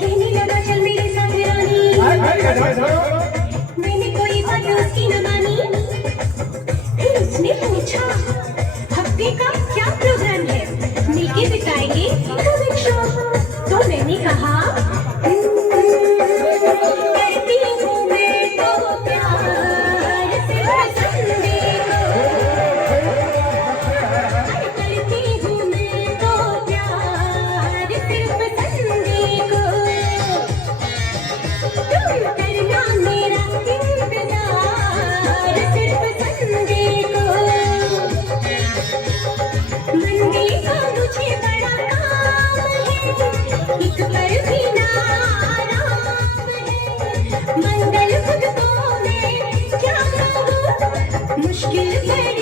कहने लगा चल मेरे साथ रानी, मैंने कोई बात उसकी न मानी। फिर उसने पूछा हफ्ते का क्या प्रोग्राम है, मिलके बिताएंगे कमिंग शो। तो मैंने कहा करती हूँ मैं तो प्यार सिर्फ संडे को, करती हूँ मैं तो प्यार सिर्फ संडे को। तुम करना मेरा इंतजार सिर्फ संडे को। मंडे का मुझे बड़ा काम है, एक पर भी ना आराम है। मंगल खुद को मैं क्या कहूँ, मुश्किल बड़ी